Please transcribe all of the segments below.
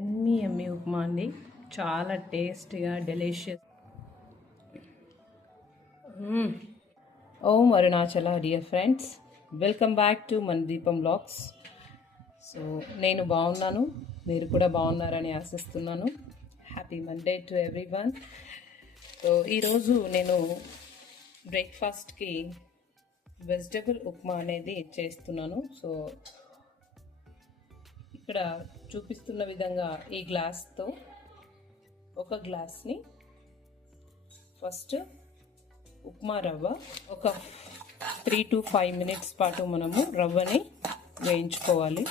ఎమ్మి ఎమ్మి ఉప్మా అండి. చాలా టేస్టీగా delicious. Om Arunachala dear friends. Welcome back to మన దీపం బ్లాగ్స్. సో నేను బాగున్నాను. మీరు కూడా బాగున్నారని ఆశిస్తున్నాను. Happy Monday to every so ఈరోజు నేను బ్రేక్ఫాస్ట్కి వెజిటబుల్ ఉప్మా అనేది చేస్తున్నాను. సో ఇక్కడ చూపిస్తున్న విధంగా ఈ గ్లాస్తో ఒక గ్లాస్ని ఫస్ట్ ఉప్మా రవ్వ ఒక త్రీ టు ఫైవ్ మినిట్స్ పాటు మనము రవ్వని వేయించుకోవాలి.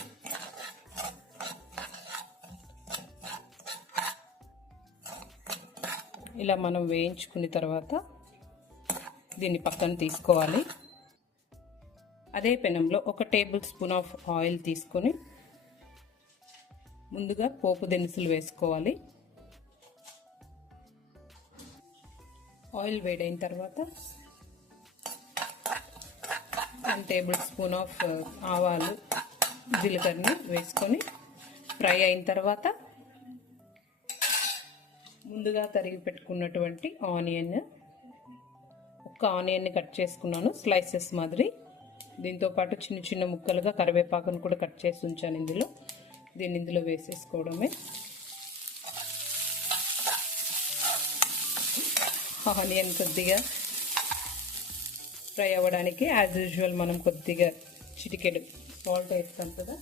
ఇలా మనం వేయించుకున్న తర్వాత దీన్ని పక్కన తీసుకోవాలి. అదే పెనంలో ఒక టేబుల్ స్పూన్ ఆఫ్ ఆయిల్ తీసుకొని ముందుగా పోపు దినుసులు వేసుకోవాలి. ఆయిల్ వేడైన తర్వాత వన్ టేబుల్ స్పూన్ ఆఫ్ ఆవాలు జీలకర్రని వేసుకొని ఫ్రై అయిన తర్వాత ముందుగా తరిగి పెట్టుకున్నటువంటి ఆనియన్ ఒక్క ఆనియన్ని కట్ చేసుకున్నాను స్లైసెస్ మాదిరి. దీంతో పాటు చిన్న చిన్న ముక్కలుగా కరివేపాకును కూడా కట్ చేసి ఉంచాను ఇందులో. దీన్ని ఇందులో వేసేసుకోవడమే. ఆనియన్ కొద్దిగా ఫ్రై అవ్వడానికి యాజ్ యూజువల్ మనం కొద్దిగా చిటికెడు సాల్ట్ వేస్తాం కదా.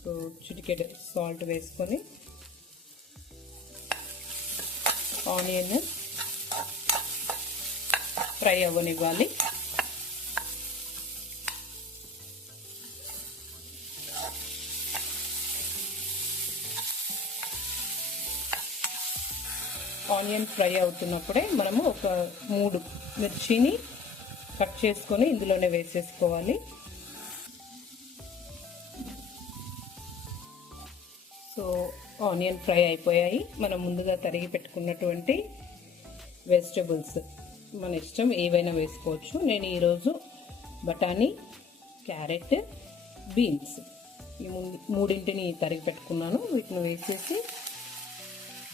సో చిటికెడు సాల్ట్ వేసుకొని ఆనియన్ ఫ్రై అవ్వనివ్వాలి. ఆనియన్ ఫ్రై అవుతున్నప్పుడే మనము ఒక మూడు మిర్చిని కట్ చేసుకొని ఇందులోనే వేసేసుకోవాలి. సో ఆనియన్ ఫ్రై అయిపోయాయి. మనం ముందుగా తరిగి పెట్టుకున్నటువంటి వెజిటబుల్స్. మన ఇష్టం ఏవైనా వేసుకోవచ్చు. నేను ఈరోజు బఠానీ క్యారెట్ బీన్స్ ఈ మూడింటిని తరిగి పెట్టుకున్నాను. వీటిని వేసేసి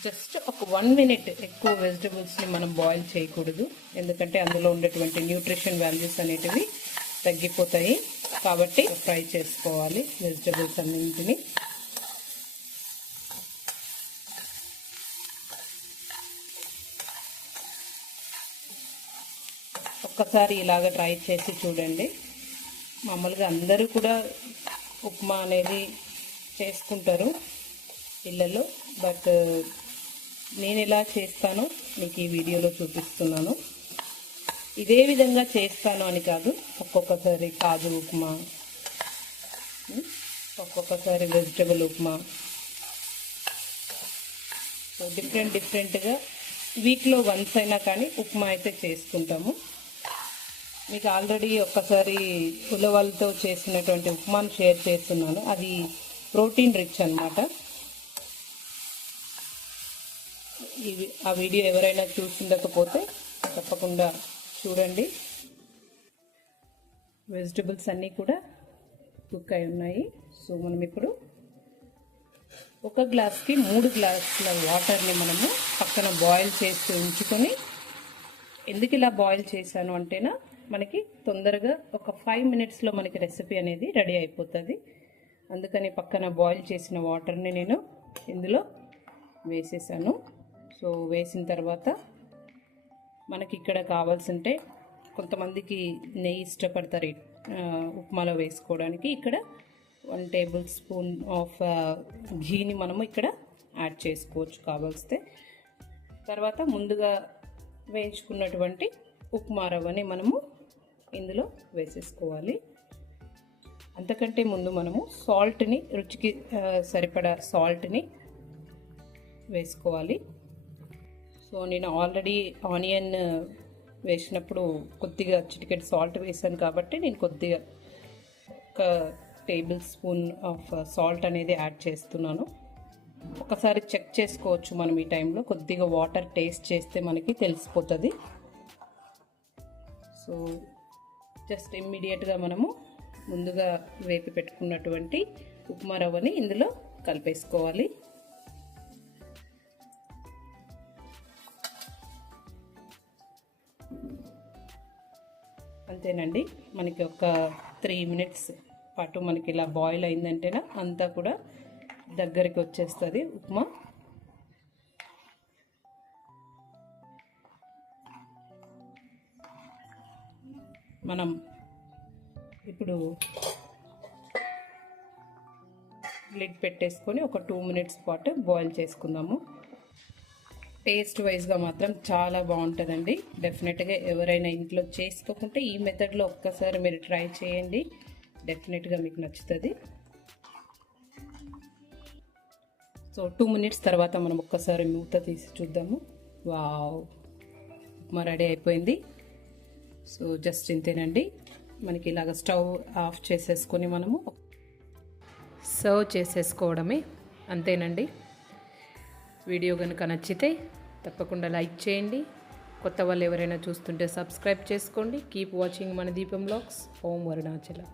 జస్ట్ ఒక వన్ మినిట్ ఎక్కువ వెజిటబుల్స్ని మనం బాయిల్ చేయకూడదు. ఎందుకంటే అందులో ఉండేటువంటి న్యూట్రిషన్ వాల్యూస్ అనేటివి తగ్గిపోతాయి. కాబట్టి ఫ్రై చేసుకోవాలి వెజిటబుల్స్ అన్నింటిని. ఒక్కసారి ఇలాగ ట్రై చేసి చూడండి. మామూలుగా అందరూ కూడా ఉప్మా అనేది చేసుకుంటారు ఇళ్ళలో బట్ నేను ఎలా చేస్తానో మీకు ఈ వీడియోలో చూపిస్తున్నాను. ఇదే విధంగా చేస్తాను అని కాదు ఒక్కొక్కసారి కాజు ఉప్మా ఒక్కొక్కసారి వెజిటబుల్ ఉప్మా. సో డిఫరెంట్ డిఫరెంట్గా వీక్లో వన్స్ అయినా కానీ ఉప్మా అయితే చేసుకుంటాము. మీకు ఆల్రెడీ ఒక్కసారి ఉలవలతో చేసినటువంటి ఉప్మాను షేర్ చేస్తున్నాను. అది ప్రోటీన్ రిచ్ అనమాట ఇవి ఆ వీడియో ఎవరైనా చూసిండకపోతే తప్పకుండా చూడండి. వెజిటబుల్స్ అన్నీ కూడా కుక్ అయి ఉన్నాయి. సో మనం ఇప్పుడు ఒక గ్లాస్కి మూడు గ్లాసుల వాటర్ని మనము పక్కన బాయిల్ చేసి ఉంచుకొని ఎందుకు ఇలా బాయిల్ చేశాను అంటేనా మనకి తొందరగా ఒక ఫైవ్ మినిట్స్లో మనకి రెసిపీ అనేది రెడీ అయిపోతుంది. అందుకని పక్కన బాయిల్ చేసిన వాటర్ని నేను ఇందులో వేసేసాను. సో వేసిన తర్వాత మనకి ఇక్కడ కావాల్సింటే కొంతమందికి నెయ్యి ఇష్టపడతారు ఉప్మాలో వేసుకోవడానికి. ఇక్కడ వన్ టేబుల్ స్పూన్ ఆఫ్ ఘీని మనము ఇక్కడ యాడ్ చేసుకోవచ్చు కావాల్సితే. తర్వాత ముందుగా వేయించుకున్నటువంటి ఉప్మా రవ్వని మనము ఇందులో వేసేసుకోవాలి. అంతకంటే ముందు మనము సాల్ట్ని రుచికి సరిపడా సాల్ట్ని వేసుకోవాలి. సో నేను ఆల్రెడీ ఆనియన్ వేసినప్పుడు కొద్దిగా చిటికెట్ సాల్ట్ వేసాను కాబట్టి నేను కొద్దిగా ఒక టేబుల్ స్పూన్ ఆఫ్ సాల్ట్ అనేది యాడ్ చేస్తున్నాను. ఒకసారి చెక్ చేసుకోవచ్చు మనం ఈ టైంలో. కొద్దిగా వాటర్ టేస్ట్ చేస్తే మనకి తెలిసిపోతుంది. సో జస్ట్ ఇమ్మీడియట్గా మనము ముందుగా వేపి పెట్టుకున్నటువంటి ఉప్మా రవ్వని ఇందులో కలిపేసుకోవాలి. అంతేనండి. మనకి ఒక త్రీ మినిట్స్ పాటు మనకి ఇలా బాయిల్ అయిందంటేనా అంతా కూడా దగ్గరికి వచ్చేస్తుంది ఉప్మా. మనం ఇప్పుడు లిడ్ పెట్టేసుకొని ఒక టూ మినిట్స్ పాటు బాయిల్ చేసుకుందాము. టేస్ట్ వైజ్గా మాత్రం చాలా బాగుంటుందండి. డెఫినెట్గా ఎవరైనా ఇంట్లో చేసుకోకుంటే ఈ మెథడ్లో ఒక్కసారి మీరు ట్రై చేయండి. డెఫినెట్గా మీకు నచ్చుతుంది. సో టూ మినిట్స్ తర్వాత మనం ఒక్కసారి మూత తీసి చూద్దాము. వావ్ ఉప్మా రెడీ అయిపోయింది. సో జస్ట్ ఇంతేనండి. మనకి ఇలాగ స్టవ్ ఆఫ్ చేసేసుకొని మనము సర్వ్ చేసేసుకోవడమే. అంతేనండి. వీడియో కనుక నచ్చితే తప్పకుండా లైక్ చేయండి. కొత్త వాళ్ళు ఎవరైనా చూస్తుంటే సబ్స్క్రైబ్ చేసుకోండి. కీప్ వాచింగ్ మన దీపం బ్లాగ్స్. ఓం వరుణాచలం.